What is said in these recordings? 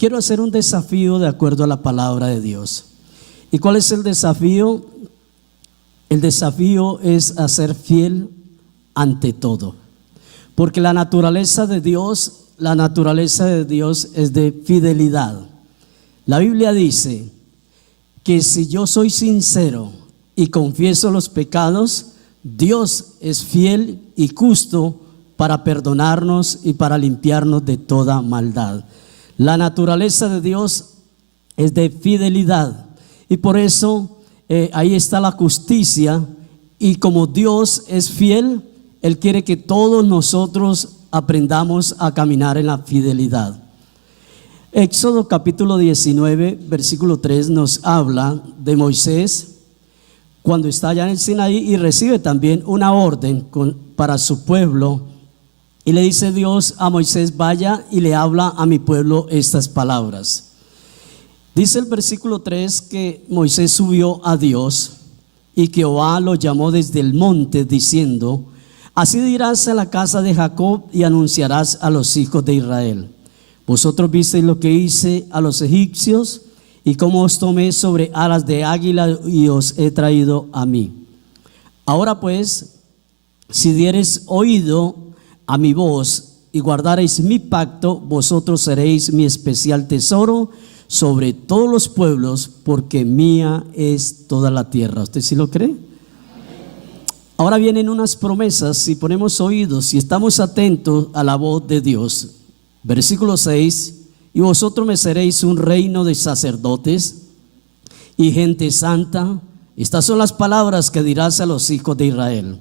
quiero hacer un desafío de acuerdo a la palabra de Dios. ¿Y cuál es el desafío? El desafío es a ser fiel ante todo, porque la naturaleza de Dios es de fidelidad. La Biblia dice que si yo soy sincero y confieso los pecados, Dios es fiel y justo para perdonarnos y para limpiarnos de toda maldad. La naturaleza de Dios es de fidelidad y por eso ahí está la justicia. Y como Dios es fiel, Él quiere que todos nosotros aprendamos a caminar en la fidelidad. Éxodo capítulo 19 versículo 3 nos habla de Moisés cuando está allá en el Sinaí y recibe también una orden para su pueblo, y le dice Dios a Moisés: vaya y le habla a mi pueblo estas palabras. Dice el versículo 3 que Moisés subió a Dios y Jehová lo llamó desde el monte diciendo: así dirás a la casa de Jacob y anunciarás a los hijos de Israel: vosotros visteis lo que hice a los egipcios y cómo os tomé sobre alas de águila y os he traído a mí. Ahora pues, si diereis oído a mi voz y guardareis mi pacto, vosotros seréis mi especial tesoro sobre todos los pueblos, porque mía es toda la tierra. ¿Usted sí lo cree? Ahora vienen unas promesas si ponemos oídos, si estamos atentos a la voz de Dios. Versículo 6: y vosotros me seréis un reino de sacerdotes y gente santa. Estas son las palabras que dirás a los hijos de Israel.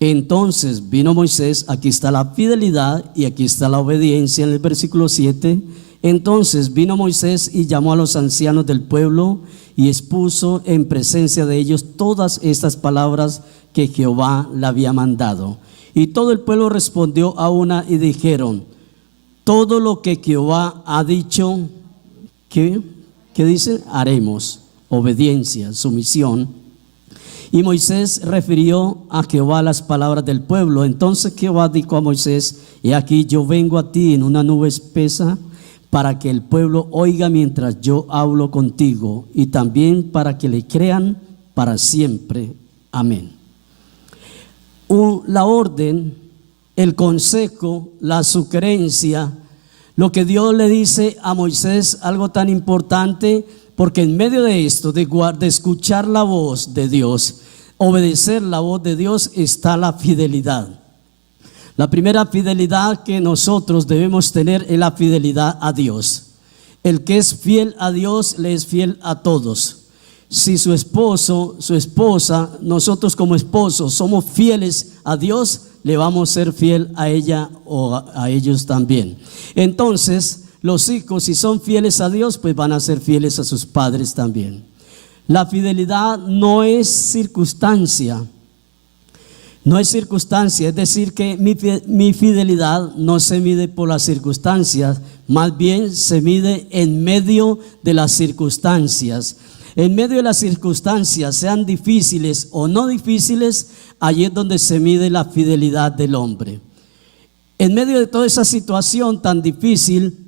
Entonces vino Moisés, aquí está la fidelidad y aquí está la obediencia en el versículo 7. Entonces vino Moisés y llamó a los ancianos del pueblo y expuso en presencia de ellos todas estas palabras que Jehová le había mandado. Y todo el pueblo respondió a una y dijeron: todo lo que Jehová ha dicho, ¿qué dice? Haremos. Obediencia, sumisión. Y Moisés refirió a Jehová las palabras del pueblo. Entonces Jehová dijo a Moisés: he aquí yo vengo a ti en una nube espesa, para que el pueblo oiga mientras yo hablo contigo, y también para que le crean para siempre. Amén. La orden, el consejo, la sugerencia, lo que Dios le dice a Moisés, algo tan importante, porque en medio de esto, de escuchar la voz de Dios, obedecer la voz de Dios, está la fidelidad. La primera fidelidad que nosotros debemos tener es la fidelidad a Dios. El que es fiel a Dios le es fiel a todos. Si su esposo, su esposa, nosotros como esposos somos fieles a Dios, le vamos a ser fiel a ella o a ellos también. Entonces, los hijos, si son fieles a Dios, pues van a ser fieles a sus padres también. La fidelidad no es circunstancia. No es circunstancia, es decir que mi fidelidad no se mide por las circunstancias, más bien se mide en medio de las circunstancias. En medio de las circunstancias, sean difíciles o no difíciles, allí es donde se mide la fidelidad del hombre. En medio de toda esa situación tan difícil,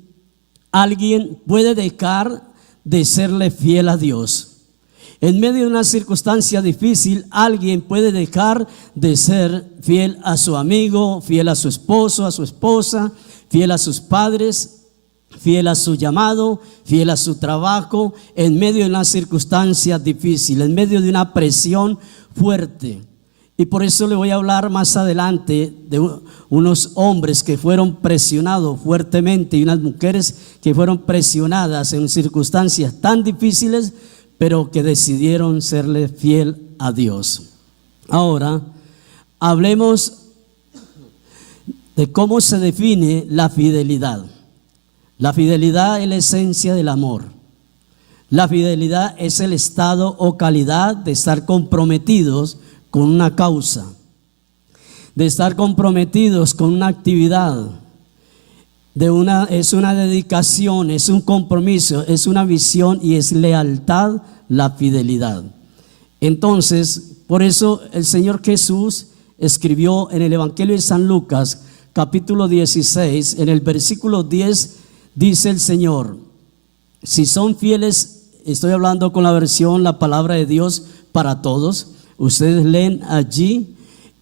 alguien puede dejar de serle fiel a Dios. En medio de una circunstancia difícil, alguien puede dejar de ser fiel a su amigo, fiel a su esposo, a su esposa, fiel a sus padres, fiel a su llamado, fiel a su trabajo, en medio de una circunstancia difícil, en medio de una presión fuerte. Y por eso le voy a hablar más adelante de unos hombres que fueron presionados fuertemente y unas mujeres que fueron presionadas en circunstancias tan difíciles, pero que decidieron serle fiel a Dios. Ahora, hablemos de cómo se define la fidelidad. La fidelidad es la esencia del amor. La fidelidad es el estado o calidad de estar comprometidos con una causa, de estar comprometidos con una actividad, es una dedicación, es un compromiso, es una visión y es lealtad, la fidelidad. Entonces, por eso el Señor Jesús escribió en el Evangelio de San Lucas, capítulo 16, en el versículo 10, dice el Señor, si son fieles, estoy hablando con la versión, la palabra de Dios para todos. Ustedes leen allí,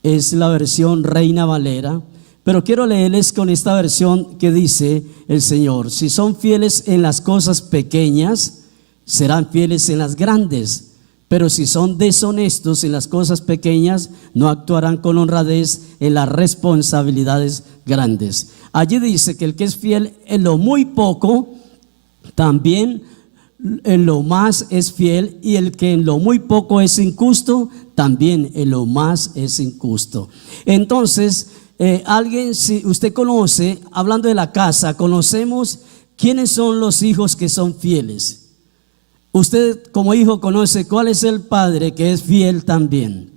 es la versión Reina Valera, pero quiero leerles con esta versión que dice el Señor: si son fieles en las cosas pequeñas, serán fieles en las grandes. Pero si son deshonestos en las cosas pequeñas, no actuarán con honradez en las responsabilidades grandes. Allí dice que el que es fiel en lo muy poco, también en lo más es fiel, y el que en lo muy poco es injusto, también en lo más es injusto. Entonces, alguien, si usted conoce, hablando de la casa, conocemos quiénes son los hijos que son fieles. Usted como hijo conoce cuál es el padre que es fiel también.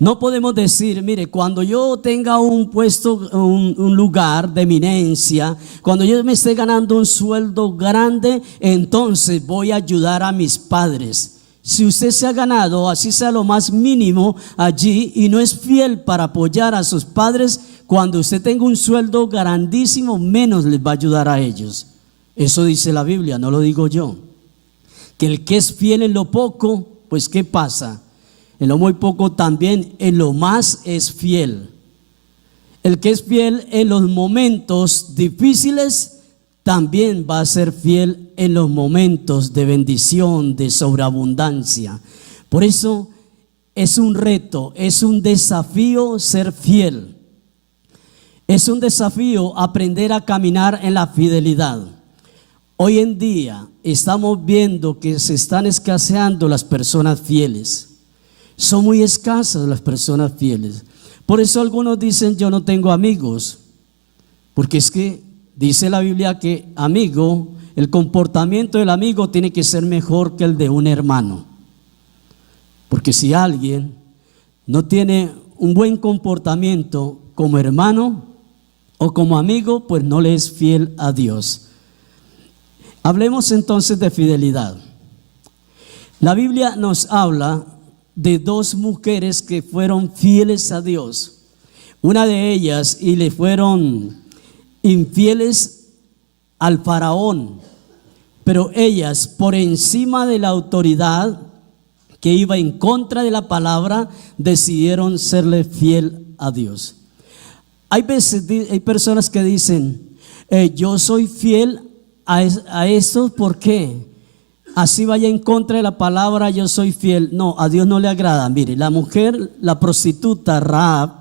No podemos decir, mire, cuando yo tenga un puesto, un lugar de eminencia, cuando yo me esté ganando un sueldo grande, entonces voy a ayudar a mis padres. Si usted se ha ganado, así sea lo más mínimo allí, y no es fiel para apoyar a sus padres, cuando usted tenga un sueldo grandísimo, menos les va a ayudar a ellos. Eso dice la Biblia, no lo digo yo. Que el que es fiel en lo poco, pues ¿qué pasa? En lo muy poco también en lo más es fiel. El que es fiel en los momentos difíciles, también va a ser fiel en los momentos de bendición, de sobreabundancia. Por eso es un reto, es un desafío ser fiel. Es un desafío aprender a caminar en la fidelidad. Hoy en día estamos viendo que se están escaseando las personas fieles. Son muy escasas las personas fieles. Por eso algunos dicen: yo no tengo amigos. Porque es que dice la Biblia que amigo, el comportamiento del amigo tiene que ser mejor que el de un hermano. Porque si alguien no tiene un buen comportamiento como hermano o como amigo, pues no le es fiel a Dios. Hablemos entonces de fidelidad. La Biblia nos habla de dos mujeres que fueron fieles a Dios. Una de ellas, y le fueron infieles al faraón, pero ellas, por encima de la autoridad que iba en contra de la palabra, decidieron serle fiel a Dios. Hay veces, hay personas que dicen: yo soy fiel a esto, ¿por qué? Así vaya en contra de la palabra, yo soy fiel. No, a Dios no le agrada. Mire, la mujer, la prostituta Rahab,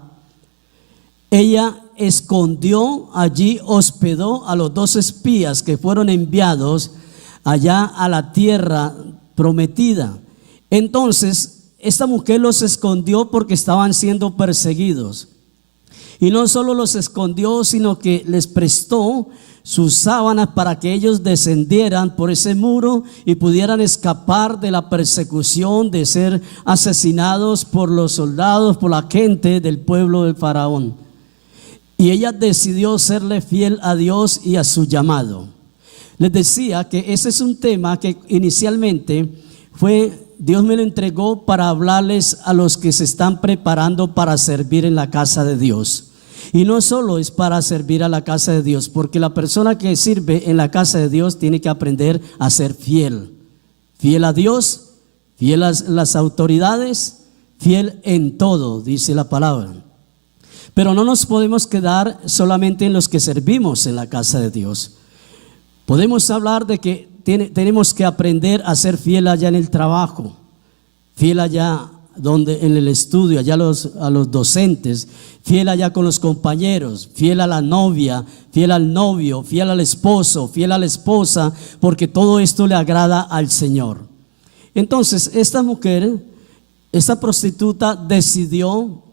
ella escondió allí, hospedó a los 2 espías que fueron enviados allá a la tierra prometida. Entonces, esta mujer los escondió porque estaban siendo perseguidos. Y no solo los escondió, sino que les prestó sus sábanas para que ellos descendieran por ese muro y pudieran escapar de la persecución, de ser asesinados por los soldados, por la gente del pueblo del faraón. Y ella decidió serle fiel a Dios y a su llamado. Les decía que ese es un tema que inicialmente Dios me lo entregó para hablarles a los que se están preparando para servir en la casa de Dios. Y no solo es para servir a la casa de Dios, porque la persona que sirve en la casa de Dios tiene que aprender a ser fiel. Fiel a Dios, fiel a las autoridades, fiel en todo, dice la palabra. Pero no nos podemos quedar solamente en los que servimos en la casa de Dios. Podemos hablar de que tenemos que aprender a ser fiel allá en el trabajo, fiel allá en el estudio, allá a los docentes, fiel allá con los compañeros, fiel a la novia, fiel al novio, fiel al esposo, fiel a la esposa, porque todo esto le agrada al Señor. Entonces, esta mujer, esta prostituta, decidió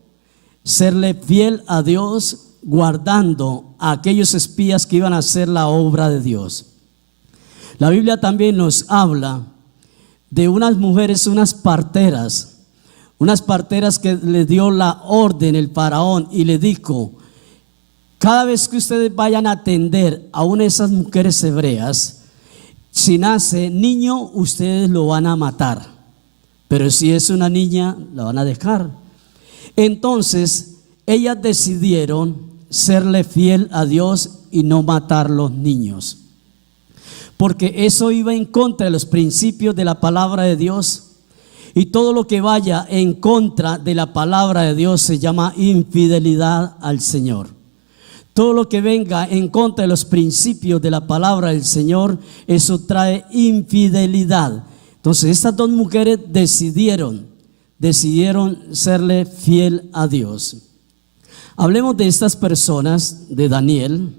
serle fiel a Dios, guardando a aquellos espías que iban a hacer la obra de Dios. La Biblia también nos habla de unas mujeres, unas parteras que le dio la orden el faraón y le dijo: cada vez que ustedes vayan a atender a una de esas mujeres hebreas, si nace niño, ustedes lo van a matar, pero si es una niña, la van a dejar. Entonces ellas decidieron serle fiel a Dios y no matar los niños, porque eso iba en contra de los principios de la palabra de Dios. Y todo lo que vaya en contra de la palabra de Dios se llama infidelidad al Señor. Todo lo que venga en contra de los principios de la palabra del Señor, eso trae infidelidad. Entonces estas dos mujeres decidieron serle fiel a Dios. Hablemos de estas personas, de Daniel.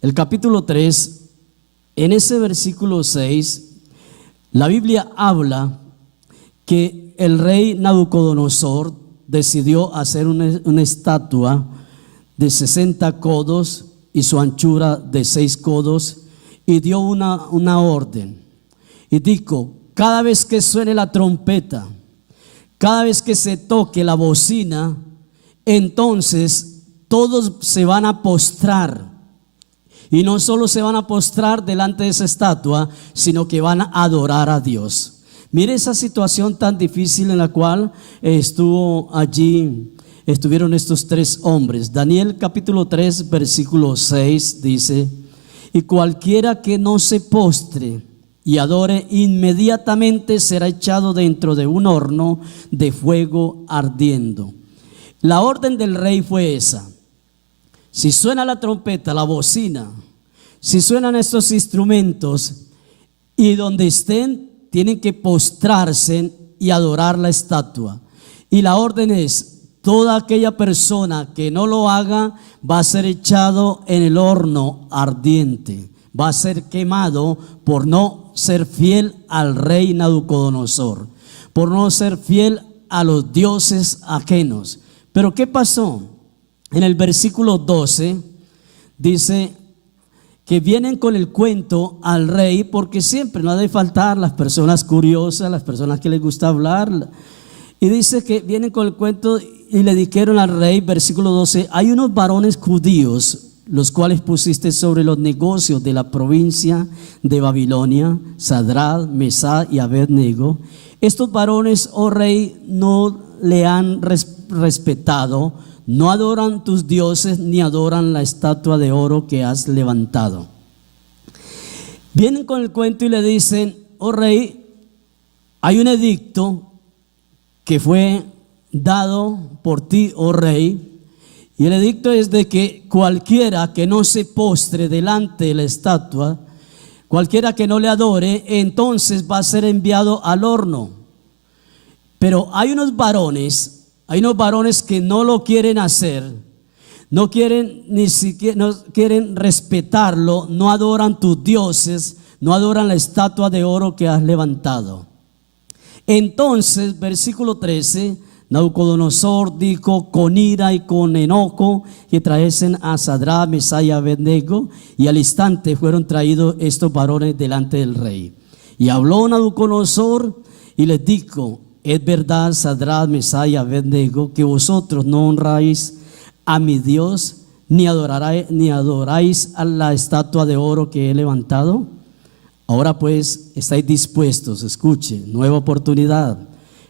El capítulo 3, en ese versículo 6, la Biblia habla que el rey Nabucodonosor decidió hacer una estatua de 60 codos y su anchura de 6 codos, y dio una orden y dijo: cada vez que suene la trompeta, cada vez que se toque la bocina, entonces todos se van a postrar. Y no solo se van a postrar delante de esa estatua, sino que van a adorar a Dios. Mire esa situación tan difícil en la cual estuvieron estos tres hombres. Daniel capítulo 3 versículo 6 dice: y cualquiera que no se postre y adore, inmediatamente será echado dentro de un horno de fuego ardiendo. La orden del rey fue esa: si suena la trompeta, la bocina, si suenan estos instrumentos, y donde estén tienen que postrarse y adorar la estatua. Y la orden es: toda aquella persona que no lo haga va a ser echado en el horno ardiente, va a ser quemado por no ser fiel al rey Nabucodonosor, por no ser fiel a los dioses ajenos. Pero ¿qué pasó? En el versículo 12 dice que vienen con el cuento al rey, porque siempre no ha de faltar las personas curiosas, las personas que les gusta hablar. Y dice que vienen con el cuento y le dijeron al rey, versículo 12: hay unos varones judíos, los cuales pusiste sobre los negocios de la provincia de Babilonia, Sadrach, Mesach y Abednego. Estos varones, oh rey, no le han respetado, no adoran tus dioses ni adoran la estatua de oro que has levantado. Vienen con el cuento y le dicen: oh rey, hay un edicto que fue dado por ti, oh rey, y el edicto es de que cualquiera que no se postre delante de la estatua, cualquiera que no le adore, entonces va a ser enviado al horno. Pero hay unos varones que no lo quieren hacer, no quieren ni siquiera, no quieren respetarlo, no adoran tus dioses, no adoran la estatua de oro que has levantado. Entonces, versículo 13, Nabucodonosor dijo con ira y con enojo que trajesen a Sadrach, Mesach y Abednego, y al instante fueron traídos estos varones delante del rey. Y habló Nabucodonosor y les dijo: es verdad, Sadrach, Mesach y Abednego, que vosotros no honráis a mi Dios, ni adoráis a la estatua de oro que he levantado. Ahora pues estáis dispuestos, escuche, nueva oportunidad.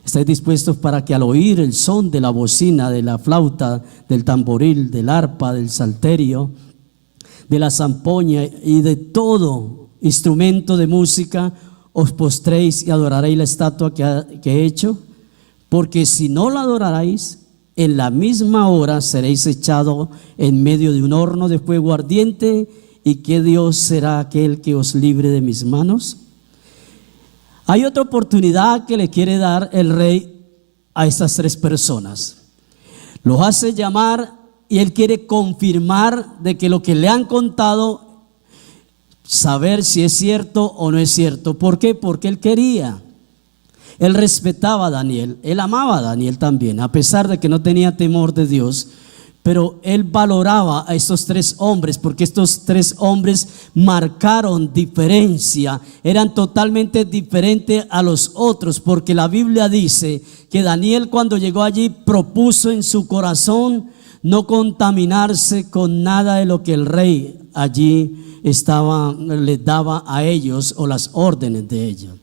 Estáis dispuestos para que al oír el son de la bocina, de la flauta, del tamboril, del arpa, del salterio, de la zampoña y de todo instrumento de música, os postréis y adoraréis la estatua que he hecho. Porque si no la adoraréis, en la misma hora seréis echados en medio de un horno de fuego ardiente. ¿Y qué Dios será aquel que os libre de mis manos? Hay otra oportunidad que le quiere dar el rey a estas tres personas. Los hace llamar y él quiere confirmar de que lo que le han contado, saber si es cierto o no es cierto. ¿Por qué? Porque él quería. Él respetaba a Daniel, él amaba a Daniel también, a pesar de que no tenía temor de Dios. Pero él valoraba a estos tres hombres, porque estos tres hombres marcaron diferencia, eran totalmente diferentes a los otros, porque la Biblia dice que Daniel, cuando llegó allí, propuso en su corazón no contaminarse con nada de lo que el rey allí les daba a ellos, o las órdenes de ellos.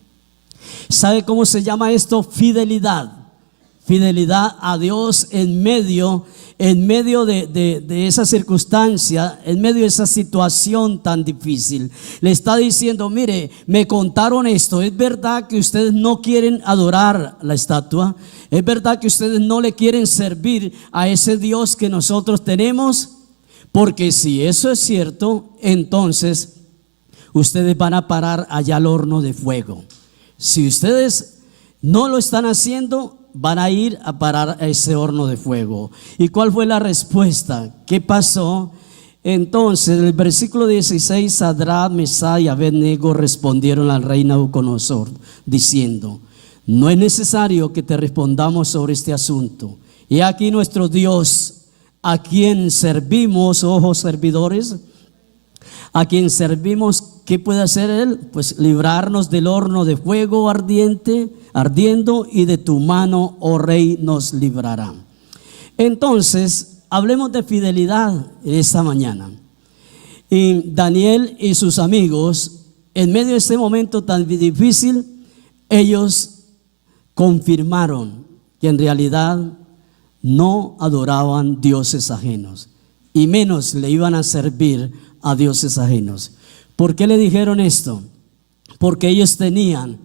¿Sabe cómo se llama esto? Fidelidad. fidelidad a Dios en medio de esa circunstancia, en medio de esa situación tan difícil. Le está diciendo: mire, me contaron esto, es verdad que ustedes no quieren adorar la estatua, es verdad que ustedes no le quieren servir a ese Dios que nosotros tenemos, porque si eso es cierto, entonces ustedes van a parar allá al horno de fuego. Si ustedes no lo están haciendo, van a ir a parar a ese horno de fuego. ¿Y cuál fue la respuesta? ¿Qué pasó? Entonces, en el versículo 16, Sadrach, Mesach y Abed-nego respondieron al rey Nabucodonosor, diciendo: no es necesario que te respondamos sobre este asunto. Y aquí nuestro Dios, a quien servimos, ojos servidores, a quien servimos, ¿qué puede hacer Él? Pues librarnos del horno de fuego ardiendo, y de tu mano, oh rey, nos librará. Entonces, hablemos de fidelidad esta mañana. Y Daniel y sus amigos, en medio de este momento tan difícil, ellos confirmaron que en realidad no adoraban dioses ajenos, y menos le iban a servir a dioses ajenos. ¿Por qué le dijeron esto? Porque ellos tenían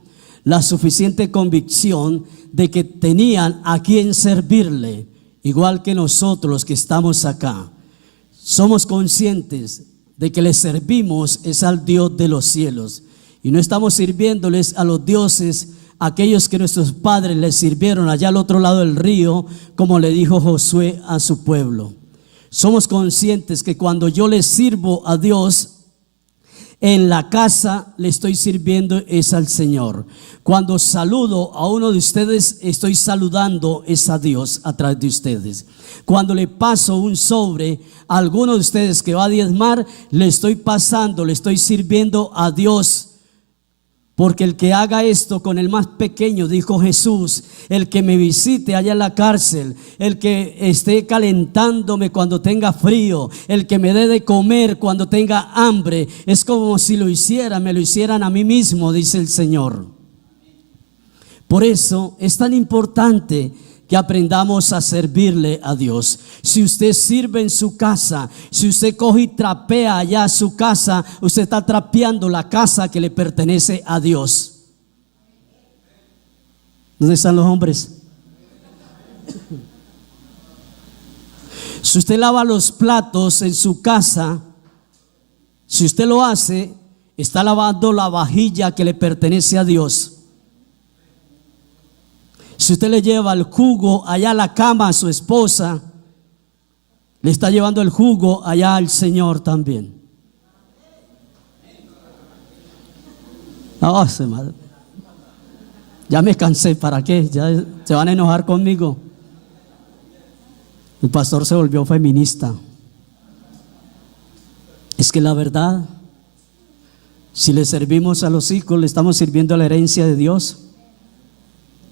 la suficiente convicción de que tenían a quien servirle, igual que nosotros los que estamos acá. Somos conscientes de que le servimos es al Dios de los cielos, y no estamos sirviéndoles a los dioses, aquellos que nuestros padres les sirvieron allá al otro lado del río, como le dijo Josué a su pueblo. Somos conscientes que cuando yo le sirvo a Dios en la casa, le estoy sirviendo es al Señor. Cuando saludo a uno de ustedes, estoy saludando es a Dios a través de ustedes. Cuando le paso un sobre a alguno de ustedes que va a diezmar, le estoy sirviendo a Dios. Porque el que haga esto con el más pequeño, dijo Jesús, el que me visite allá en la cárcel, el que esté calentándome cuando tenga frío, el que me dé de comer cuando tenga hambre, es como si me lo hicieran a mí mismo, dice el Señor. Por eso es tan importante que aprendamos a servirle a Dios. Si usted sirve en su casa, si usted coge y trapea allá su casa, usted está trapeando la casa que le pertenece a Dios. ¿Dónde están los hombres? Si usted lava los platos en su casa, si usted lo hace, está lavando la vajilla que le pertenece a Dios. Si usted le lleva el jugo allá a la cama a su esposa, le está llevando el jugo allá al Señor también. Oh, ya me cansé, ¿para qué? Ya se van a enojar conmigo. El pastor se volvió feminista. Es que la verdad, si le servimos a los hijos, le estamos sirviendo a la herencia de Dios.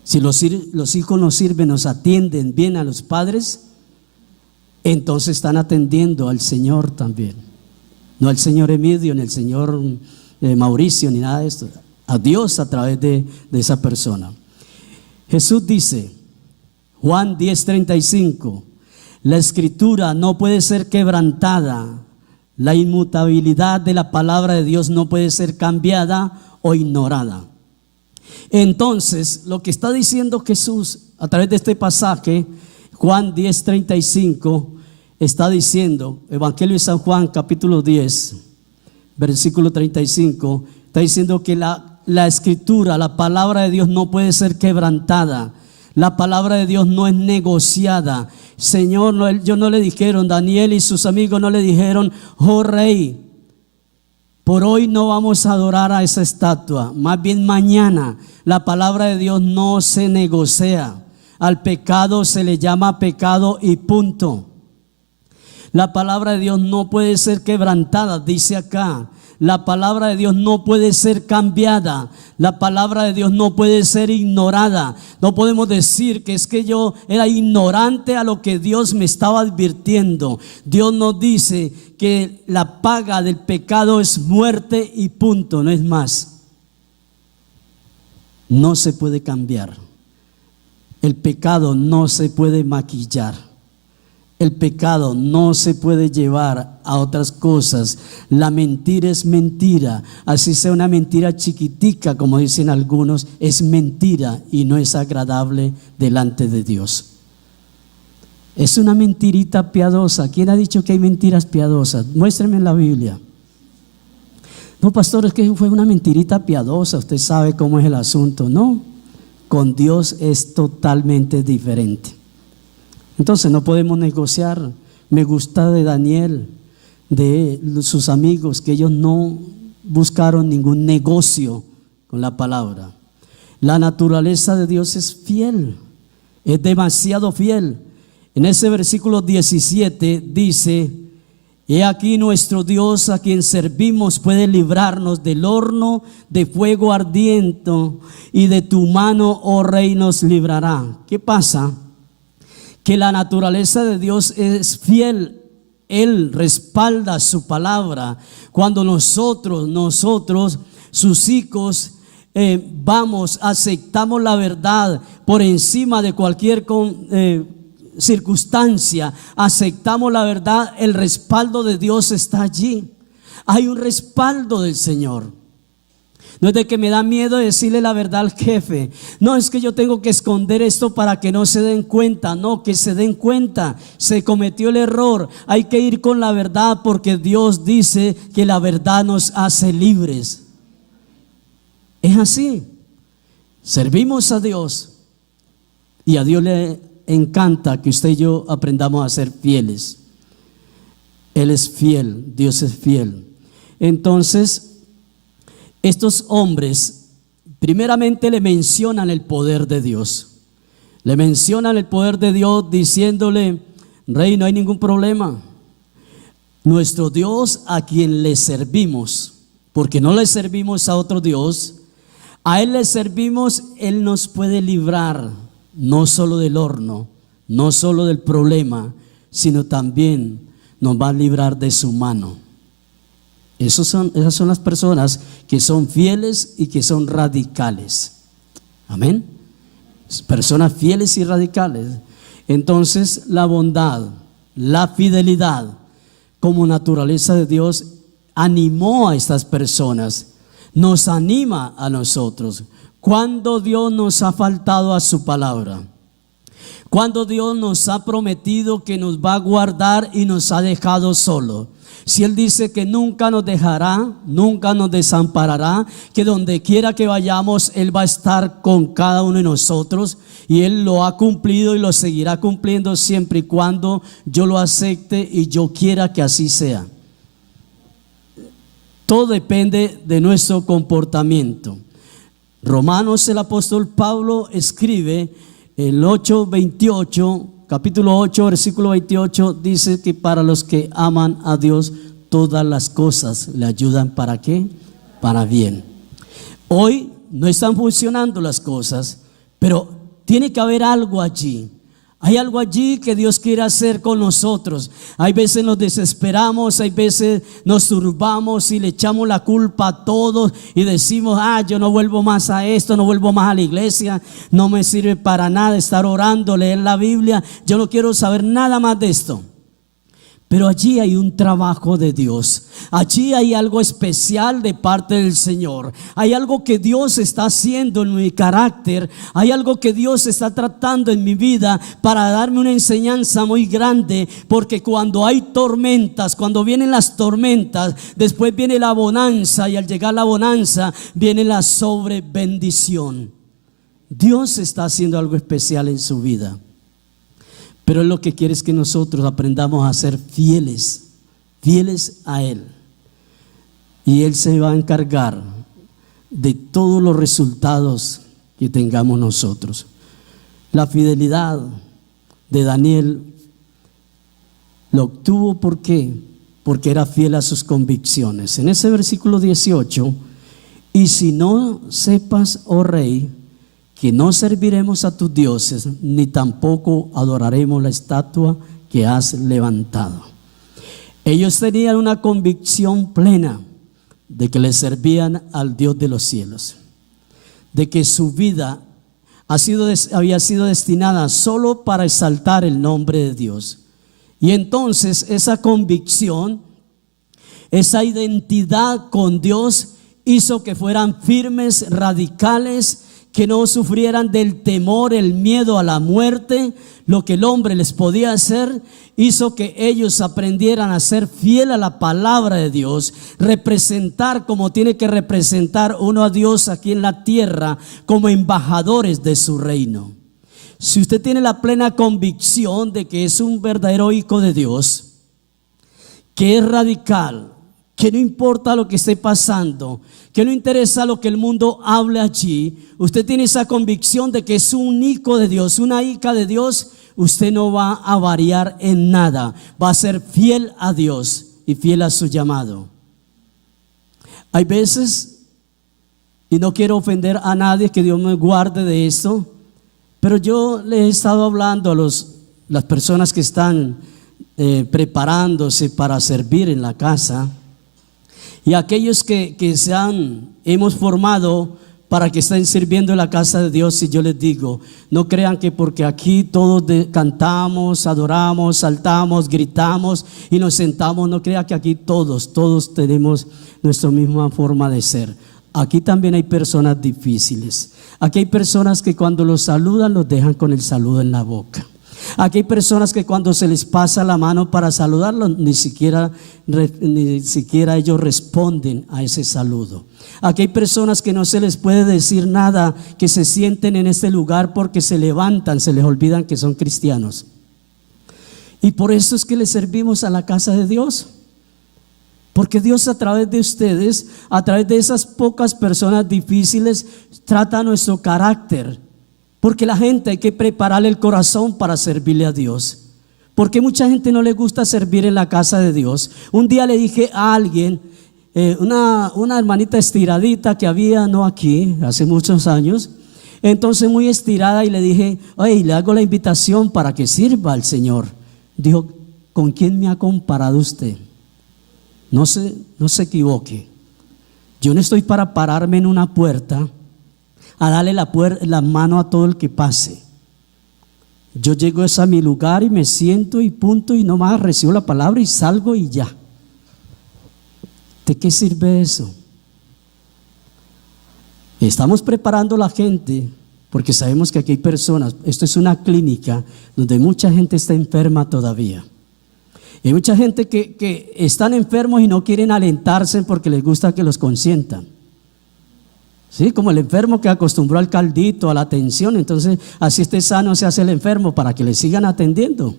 Si los hijos nos sirven, nos atienden bien a los padres, entonces están atendiendo al Señor también. No al señor Emidio, ni al señor Mauricio, ni nada de esto. A Dios a través de esa persona. Jesús dice, Juan 10:35, la escritura no puede ser quebrantada, la inmutabilidad de la palabra de Dios no puede ser cambiada o ignorada. Entonces, lo que está diciendo Jesús a través de este pasaje, Juan 10:35, está diciendo, Evangelio de San Juan capítulo 10, versículo 35, está diciendo que la escritura, la palabra de Dios no puede ser quebrantada. La palabra de Dios no es negociada. Señor, ellos no le dijeron, Daniel y sus amigos no le dijeron, oh rey, por hoy no vamos a adorar a esa estatua, más bien mañana. La palabra de Dios no se negocia. Al pecado se le llama pecado y punto. La palabra de Dios no puede ser quebrantada, dice acá. La palabra de Dios no puede ser cambiada. La palabra de Dios no puede ser ignorada. No podemos decir que es que yo era ignorante a lo que Dios me estaba advirtiendo. Dios nos dice que la paga del pecado es muerte y punto, no es más. No se puede cambiar. El pecado no se puede maquillar. El pecado no se puede llevar a otras cosas. La mentira es mentira. Así sea una mentira chiquitica, como dicen algunos, es mentira y no es agradable delante de Dios. Es una mentirita piadosa. ¿Quién ha dicho que hay mentiras piadosas? Muéstrenme en la Biblia. No, pastor, es que fue una mentirita piadosa. Usted sabe cómo es el asunto. No, con Dios es totalmente diferente. Entonces no podemos negociar. Me gusta de Daniel, de sus amigos, que ellos no buscaron ningún negocio con la palabra. La naturaleza de Dios es fiel, es demasiado fiel. En ese versículo 17 dice: he aquí nuestro Dios a quien servimos puede librarnos del horno de fuego ardiente, y de tu mano, oh Rey, nos librará. ¿Qué pasa? Que la naturaleza de Dios es fiel. Él respalda su palabra. Cuando nosotros, sus hijos, aceptamos la verdad por encima de cualquier circunstancia, aceptamos la verdad, el respaldo de Dios está allí. Hay un respaldo del Señor. No es de que me da miedo decirle la verdad al jefe. No, es que yo tengo que esconder esto para que no se den cuenta. No, que se den cuenta. Se cometió el error. Hay que ir con la verdad, porque Dios dice que la verdad nos hace libres. Es así. Servimos a Dios, y a Dios le encanta que usted y yo aprendamos a ser fieles. Él es fiel, Dios es fiel. Entonces, estos hombres primeramente le mencionan el poder de Dios. Le mencionan el poder de Dios diciéndole: Rey, no hay ningún problema. Nuestro Dios a quien le servimos, porque no le servimos a otro Dios, a Él le servimos. Él nos puede librar no solo del horno, no solo del problema, sino también nos va a librar de su mano. Esas son las personas que son fieles y que son radicales. Amén. Personas fieles y radicales. Entonces, la bondad, la fidelidad como naturaleza de Dios animó a estas personas, nos anima a nosotros. Cuando Dios nos ha faltado a su palabra, cuando Dios nos ha prometido que nos va a guardar y nos ha dejado solos. Si Él dice que nunca nos dejará, nunca nos desamparará, que donde quiera que vayamos Él va a estar con cada uno de nosotros, y Él lo ha cumplido y lo seguirá cumpliendo siempre y cuando yo lo acepte y yo quiera que así sea. Todo depende de nuestro comportamiento. Romanos, el apóstol Pablo escribe el 8:28, capítulo 8, versículo 28, dice que para los que aman a Dios todas las cosas le ayudan. ¿Para qué? Para bien. Hoy no están funcionando las cosas, pero tiene que haber algo allí. Hay algo allí que Dios quiere hacer con nosotros. Hay veces nos desesperamos, hay veces nos turbamos y le echamos la culpa a todos y decimos: yo no vuelvo más a esto, no vuelvo más a la iglesia, no me sirve para nada estar orando, leer la Biblia, yo no quiero saber nada más de esto. Pero allí hay un trabajo de Dios. Allí hay algo especial de parte del Señor. Hay algo que Dios está haciendo en mi carácter. Hay algo que Dios está tratando en mi vida para darme una enseñanza muy grande. Porque cuando hay tormentas, cuando vienen las tormentas, después viene la bonanza, y al llegar la bonanza viene la sobrebendición. Dios está haciendo algo especial en su vida. Pero Él lo que quiere es que nosotros aprendamos a ser fieles a Él. Y Él se va a encargar de todos los resultados que tengamos nosotros. La fidelidad de Daniel lo obtuvo, ¿por qué? Porque era fiel a sus convicciones. En ese versículo 18, y si no sepas, oh rey, que no serviremos a tus dioses, ni tampoco adoraremos la estatua que has levantado. Ellos tenían una convicción plena de que le servían al Dios de los cielos, de que su vida, había sido destinada solo para exaltar el nombre de Dios. Y entonces esa convicción, esa identidad con Dios hizo que fueran firmes, radicales, que no sufrieran del temor, el miedo a la muerte, lo que el hombre les podía hacer. Hizo que ellos aprendieran a ser fiel a la palabra de Dios, representar como tiene que representar uno a Dios aquí en la tierra, como embajadores de su reino. Si usted tiene la plena convicción de que es un verdadero hijo de Dios, que es radical, que no importa lo que esté pasando, que no interesa lo que el mundo hable allí, usted tiene esa convicción de que es un hijo de Dios, una hija de Dios, usted no va a variar en nada, va a ser fiel a Dios y fiel a su llamado. Hay veces, y no quiero ofender a nadie, que Dios me guarde de esto, pero yo le he estado hablando a las personas que están preparándose para servir en la casa, y aquellos que hemos formado para que estén sirviendo en la casa de Dios. Y yo les digo, no crean que porque aquí todos cantamos, adoramos, saltamos, gritamos y nos sentamos, no crean que aquí todos tenemos nuestra misma forma de ser. Aquí también hay personas difíciles. Aquí hay personas que cuando los saludan los dejan con el saludo en la boca. Aquí hay personas que cuando se les pasa la mano para saludarlos, ni siquiera ellos responden a ese saludo. Aquí hay personas que no se les puede decir nada, que se sienten en este lugar porque se levantan, se les olvidan que son cristianos. Y por eso es que les servimos a la casa de Dios. Porque Dios, a través de ustedes, a través de esas pocas personas difíciles, trata nuestro carácter. Porque la gente hay que prepararle el corazón para servirle a Dios. Porque mucha gente no le gusta servir en la casa de Dios. Un día le dije a alguien, una hermanita estiradita que había, no aquí, hace muchos años, entonces muy estirada, y le dije, oye, le hago la invitación para que sirva al Señor. Dijo, ¿con quién me ha comparado usted? No se equivoque. Yo no estoy para pararme en una puerta a darle la mano a todo el que pase. Yo llego a mi lugar y me siento y punto, y nomás recibo la palabra y salgo y ya. ¿De qué sirve eso? Estamos preparando a la gente porque sabemos que aquí hay personas. Esto es una clínica donde mucha gente está enferma todavía. Hay mucha gente que están enfermos y no quieren alentarse porque les gusta que los consientan. Sí, como el enfermo que acostumbró al caldito, a la atención. Entonces, así esté sano, se hace el enfermo para que le sigan atendiendo.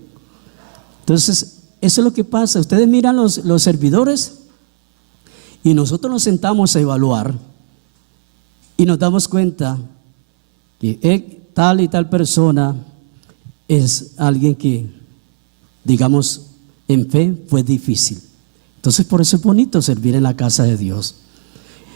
Entonces, eso es lo que pasa. Ustedes miran los servidores y nosotros nos sentamos a evaluar y nos damos cuenta que tal y tal persona es alguien que, digamos, en fe fue difícil. Entonces, por eso es bonito servir en la casa de Dios.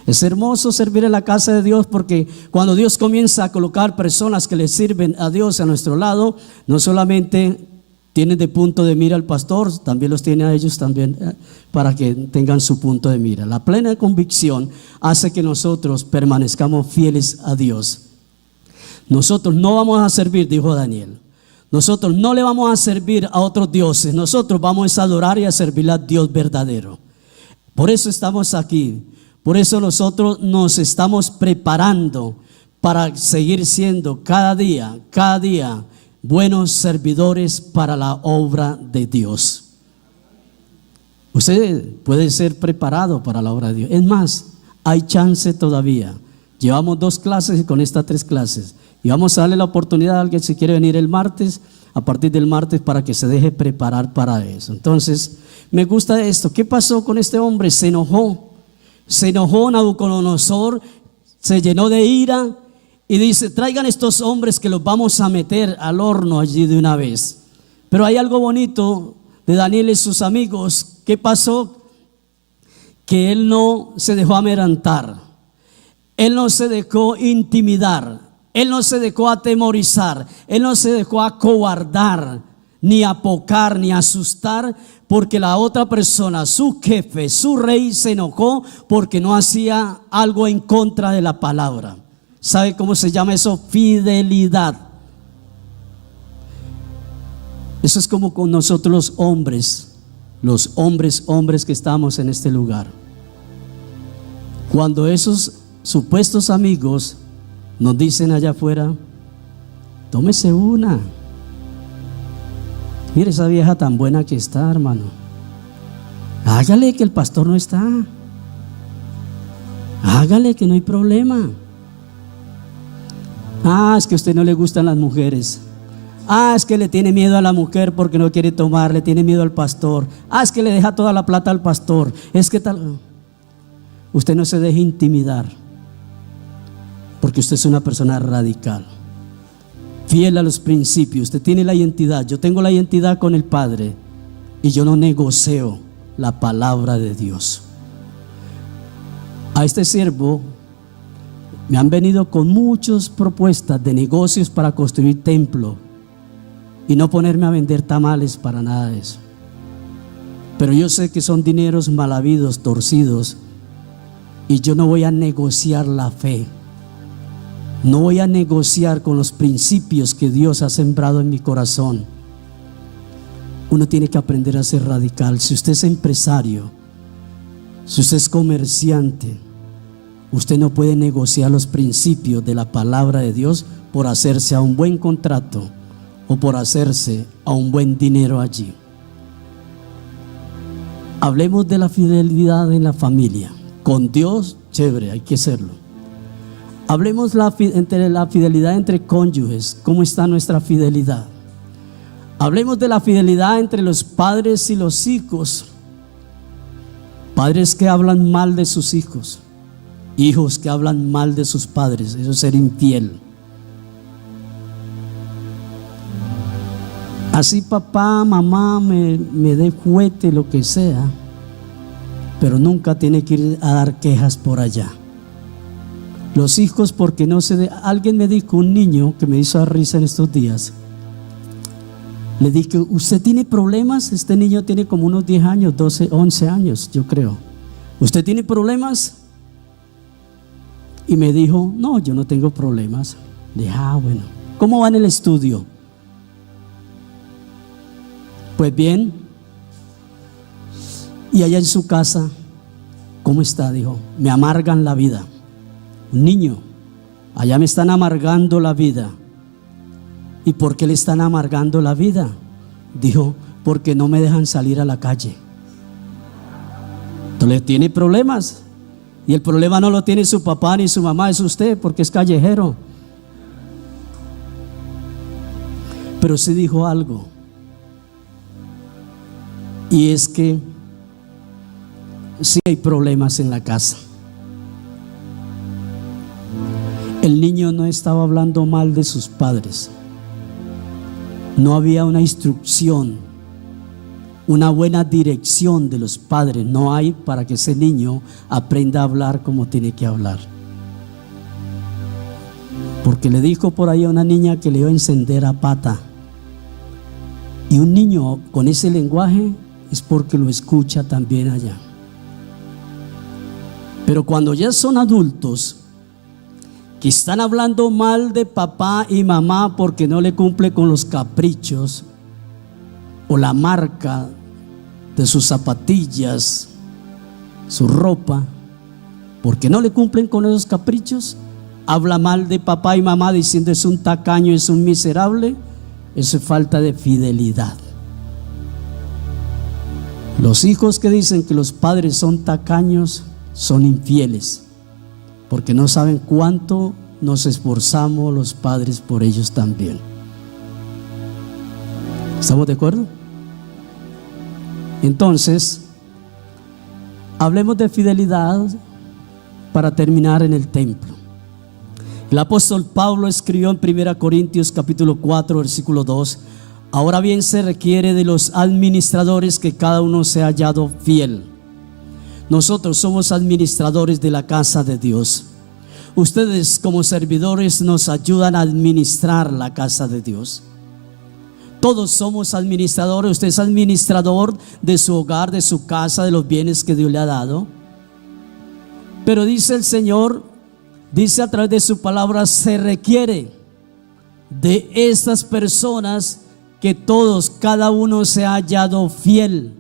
Es hermoso servir en la casa de Dios, porque cuando Dios comienza a colocar personas que le sirven a Dios a nuestro lado, no solamente tienen de punto de mira al pastor, también los tiene a ellos también para que tengan su punto de mira. La plena convicción hace que nosotros permanezcamos fieles a Dios. Nosotros no vamos a servir, dijo Daniel, nosotros no le vamos a servir a otros dioses, nosotros vamos a adorar y a servir a Dios verdadero. Por eso estamos aquí. Por eso nosotros nos estamos preparando para seguir siendo cada día buenos servidores para la obra de Dios. Usted puede ser preparado para la obra de Dios. Es más, hay chance todavía. Llevamos 2 clases y con estas 3 clases. Y vamos a darle la oportunidad a alguien, si quiere venir el martes, a partir del martes, para que se deje preparar para eso. Entonces, me gusta esto. ¿Qué pasó con este hombre? Se enojó Nabucodonosor, se llenó de ira y dice, traigan estos hombres que los vamos a meter al horno allí de una vez. Pero hay algo bonito de Daniel y sus amigos. ¿Qué pasó? Que él no se dejó amedrentar, él no se dejó intimidar, él no se dejó atemorizar, él no se dejó acobardar, ni apocar, ni asustar, porque la otra persona, su jefe, su rey, se enojó porque no hacía algo en contra de la palabra. ¿Sabe cómo se llama eso? Fidelidad. Eso es como con nosotros los hombres que estamos en este lugar. Cuando esos supuestos amigos nos dicen allá afuera: tómese una. Mire esa vieja tan buena que está, hermano. Hágale que el pastor no está. Hágale que no hay problema. Es que a usted no le gustan las mujeres. Es que le tiene miedo a la mujer porque no quiere tomar, le tiene miedo al pastor. Es que le deja toda la plata al pastor. Es que tal. Usted no se deje intimidar, porque usted es una persona radical, fiel a los principios. Usted tiene la identidad. Yo tengo la identidad con el Padre y yo no negocio la palabra de Dios. A este siervo me han venido con muchas propuestas de negocios para construir templo y no ponerme a vender tamales para nada de eso. Pero yo sé que son dineros mal habidos, torcidos, y yo no voy a negociar la fe. No voy a negociar con los principios que Dios ha sembrado en mi corazón. Uno tiene que aprender a ser radical. Si usted es empresario, si usted es comerciante, usted no puede negociar los principios de la palabra de Dios por hacerse a un buen contrato o por hacerse a un buen dinero allí. Hablemos de la fidelidad en la familia. Con Dios, chévere, hay que hacerlo. Hablemos entre la fidelidad entre cónyuges. ¿Cómo está nuestra fidelidad? Hablemos de la fidelidad entre los padres y los hijos. Padres que hablan mal de sus hijos, hijos que hablan mal de sus padres. Eso es ser infiel. Así papá, mamá me dé juguete, lo que sea, pero nunca tiene que ir a dar quejas por allá. Los hijos, porque no se alguien me dijo, un niño que me hizo risa en estos días, le dije: ¿usted tiene problemas? Este niño tiene como unos 10 años, 12, 11 años, yo creo. ¿Usted tiene problemas? Y me dijo: no, yo no tengo problemas. Le dije: bueno, ¿cómo va en el estudio? Pues bien. Y allá en su casa, ¿cómo está? Dijo: me amargan la vida. Un niño, allá me están amargando la vida. ¿Y por qué le están amargando la vida? Dijo: porque no me dejan salir a la calle. Entonces tiene problemas. Y el problema no lo tiene su papá ni su mamá, es usted, porque es callejero. Pero sí dijo algo, y es que sí hay problemas en la casa. El niño no estaba hablando mal de sus padres. No había una instrucción, una buena dirección de los padres. No hay para que ese niño aprenda a hablar como tiene que hablar. Porque le dijo por ahí a una niña que le iba a encender a pata. Y un niño con ese lenguaje es porque lo escucha también allá. Pero cuando ya son adultos, que están hablando mal de papá y mamá porque no le cumple con los caprichos o la marca de sus zapatillas, su ropa, porque no le cumplen con esos caprichos, habla mal de papá y mamá diciendo: es un tacaño, es un miserable. Eso es falta de fidelidad. Los hijos que dicen que los padres son tacaños son infieles, porque no saben cuánto nos esforzamos los padres por ellos también. ¿Estamos de acuerdo? Entonces, hablemos de fidelidad para terminar en el templo. El apóstol Pablo escribió en 1 Corintios capítulo 4 versículo 2: ahora bien, se requiere de los administradores que cada uno sea hallado fiel. Nosotros somos administradores de la casa de Dios. Ustedes como servidores nos ayudan a administrar la casa de Dios. Todos somos administradores. Usted es administrador de su hogar, de su casa, de los bienes que Dios le ha dado. Pero dice el Señor: dice a través de su palabra, se requiere de estas personas que todos, cada uno se ha hallado fiel.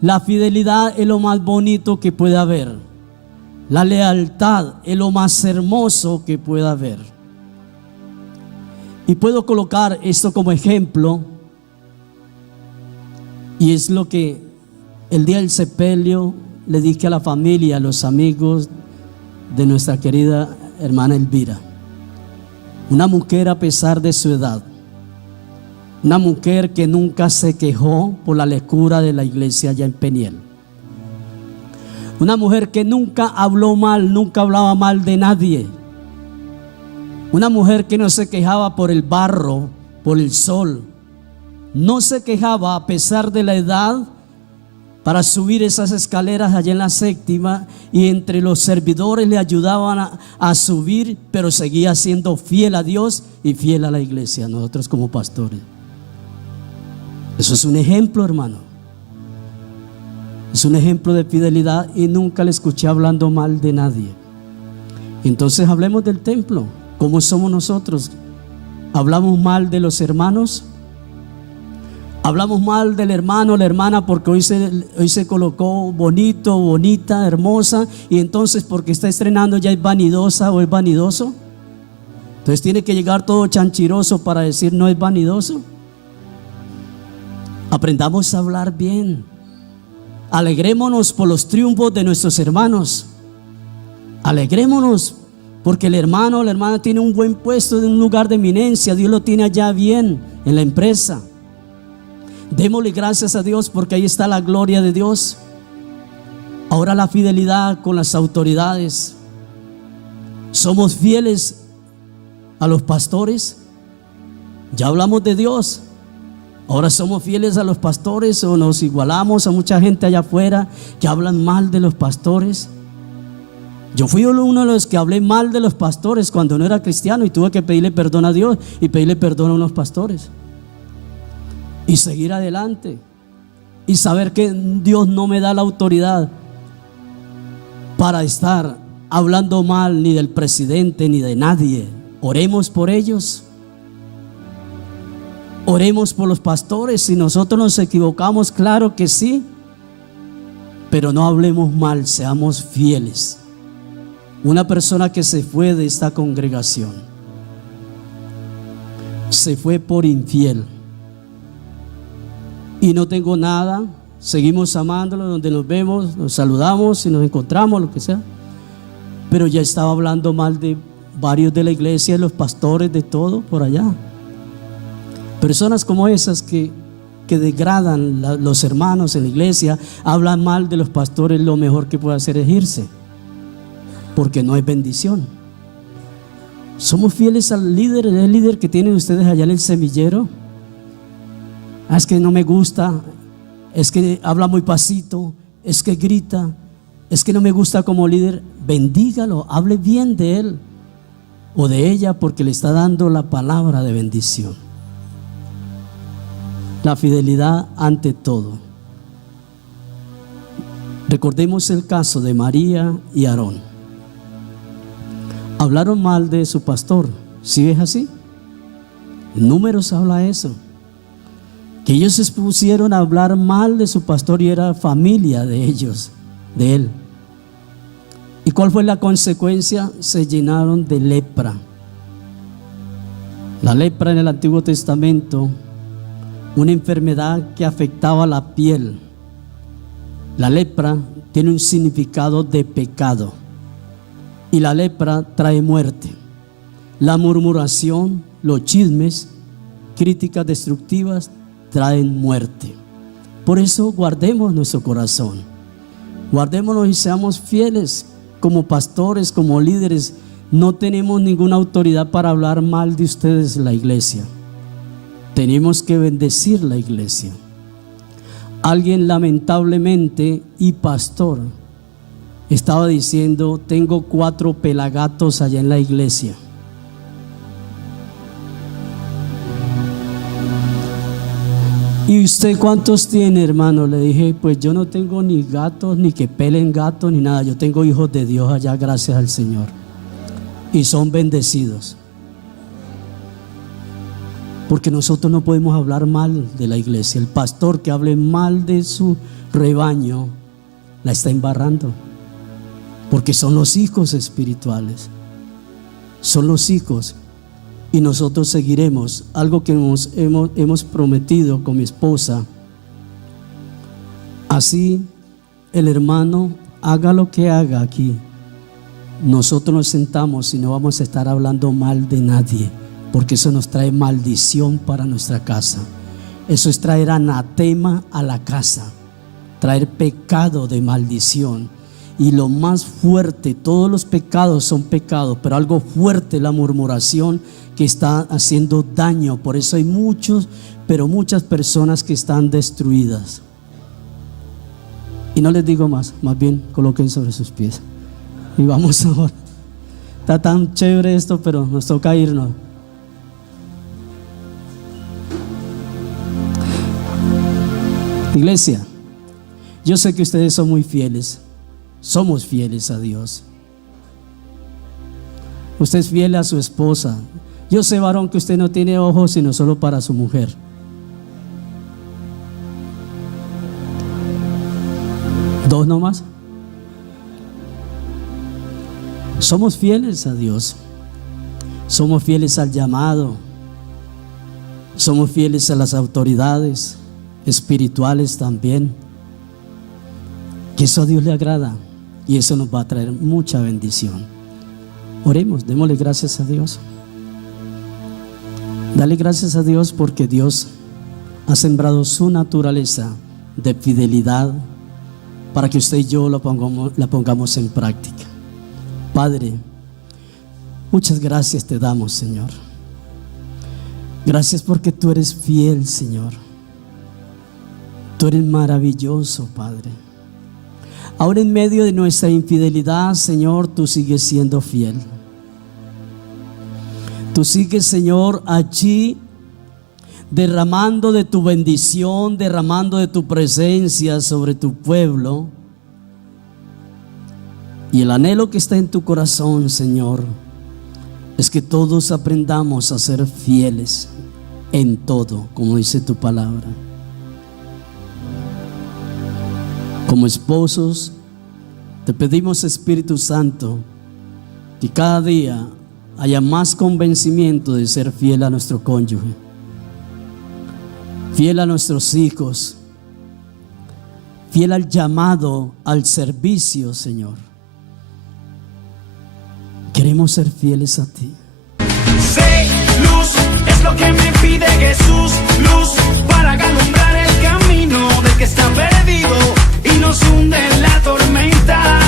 La fidelidad es lo más bonito que puede haber. La lealtad es lo más hermoso que puede haber. Y puedo colocar esto como ejemplo, y es lo que el día del sepelio le dije a la familia, a los amigos de nuestra querida hermana Elvira. Una mujer a pesar de su edad, una mujer que nunca se quejó por la lectura de la iglesia allá en Peniel, una mujer que nunca habló mal, nunca hablaba mal de nadie, una mujer que no se quejaba por el barro, por el sol, no se quejaba a pesar de la edad para subir esas escaleras allá en la séptima, y entre los servidores le ayudaban a subir, pero seguía siendo fiel a Dios y fiel a la iglesia, nosotros como pastores. Eso es un ejemplo, hermano. Es un ejemplo de fidelidad, y nunca le escuché hablando mal de nadie. Entonces hablemos del templo. ¿Cómo somos nosotros? ¿Hablamos mal de los hermanos? Hablamos mal del hermano, la hermana, porque hoy se colocó bonito, bonita, hermosa, y entonces porque está estrenando ya es vanidosa o es vanidoso. Entonces tiene que llegar todo chanchiroso para decir no es vanidoso. Aprendamos a hablar bien. Alegrémonos por los triunfos de nuestros hermanos. Alegrémonos porque el hermano o la hermana tiene un buen puesto, en un lugar de eminencia. Dios lo tiene allá bien en la empresa. Démosle gracias a Dios porque ahí está la gloria de Dios. Ahora la fidelidad con las autoridades. ¿Somos fieles a los pastores? Ya hablamos de Dios. Ahora somos fieles a los pastores, o nos igualamos a mucha gente allá afuera que hablan mal de los pastores. Yo fui uno de los que hablé mal de los pastores cuando no era cristiano, y tuve que pedirle perdón a Dios y pedirle perdón a unos pastores y seguir adelante y saber que Dios no me da la autoridad para estar hablando mal ni del presidente ni de nadie. Oremos por ellos. Oremos por los pastores. Si nosotros nos equivocamos, claro que sí, pero no hablemos mal, seamos fieles. Una persona que se fue de esta congregación se fue por infiel, y no tengo nada, seguimos amándolo, donde nos vemos, nos saludamos, si nos encontramos, lo que sea, pero ya estaba hablando mal de varios de la iglesia, de los pastores, de todo por allá. Personas como esas que degradan los hermanos en la iglesia, hablan mal de los pastores, lo mejor que puede hacer es irse, porque no es bendición. Somos fieles al líder, el líder que tienen ustedes allá en el semillero. Es que no me gusta, es que habla muy pasito, es que grita, es que no me gusta como líder. Bendígalo, hable bien de él o de ella, porque le está dando la palabra de bendición. La fidelidad ante todo. Recordemos el caso de María y Aarón. Hablaron mal de su pastor. ¿Sí es así? En Números habla eso, que ellos se pusieron a hablar mal de su pastor, y era familia de ellos, de él. ¿Y cuál fue la consecuencia? Se llenaron de lepra. La lepra en el Antiguo Testamento, una enfermedad que afectaba la piel. La lepra tiene un significado de pecado, y la lepra trae muerte. La murmuración, los chismes, críticas destructivas traen muerte. Por eso guardemos nuestro corazón, guardémonos y seamos fieles como pastores, como líderes. No tenemos ninguna autoridad para hablar mal de ustedes en la iglesia. Tenemos que bendecir la iglesia. Alguien lamentablemente, y pastor, estaba diciendo: tengo 4 pelagatos allá en la iglesia. ¿Y usted cuántos tiene, hermano? Le dije: pues yo no tengo ni gatos, ni que pelen gatos, ni nada. Yo tengo hijos de Dios allá, gracias al Señor. y son bendecidos. Porque nosotros no podemos hablar mal de la iglesia. El pastor que hable mal de su rebaño la está embarrando, porque son los hijos espirituales, son los hijos. Y nosotros seguiremos algo que hemos prometido con mi esposa. Así el hermano haga lo que haga aquí, nosotros nos sentamos y no vamos a estar hablando mal de nadie, porque eso nos trae maldición para nuestra casa. Eso es traer anatema a la casa, traer pecado de maldición. Y lo más fuerte, todos los pecados son pecados, pero algo fuerte es la murmuración, que está haciendo daño. Por eso hay muchas personas que están destruidas. Y no les digo más bien coloquen sobre sus pies y vamos ahora. Está tan chévere esto, pero nos toca irnos. Iglesia, yo sé que ustedes son muy fieles. Somos fieles a Dios. Usted es fiel a su esposa. Yo sé, varón, que usted no tiene ojos sino solo para su mujer. ¿Dos nomás? Somos fieles a Dios. Somos fieles al llamado. Somos fieles a las autoridades espirituales también. Que eso a Dios le agrada y eso nos va a traer mucha bendición. Oremos, démosle gracias a Dios. Dale gracias a Dios porque Dios ha sembrado su naturaleza de fidelidad para que usted y yo la pongamos en práctica. Padre, muchas gracias te damos, Señor. Gracias porque tú eres fiel, Señor. Tú eres maravilloso, Padre. Ahora en medio de nuestra infidelidad, Señor, tú sigues siendo fiel. Tú sigues, Señor, allí derramando de tu bendición, derramando de tu presencia sobre tu pueblo. Y el anhelo que está en tu corazón, Señor, es que todos aprendamos a ser fieles en todo, como dice tu palabra. Como esposos, te pedimos, Espíritu Santo, que cada día haya más convencimiento de ser fiel a nuestro cónyuge, fiel a nuestros hijos, fiel al llamado, al servicio, Señor. Queremos ser fieles a ti. Sé luz, es lo que me pide Jesús, luz para alumbrar el camino del que está perdido y nos hunde en la tormenta.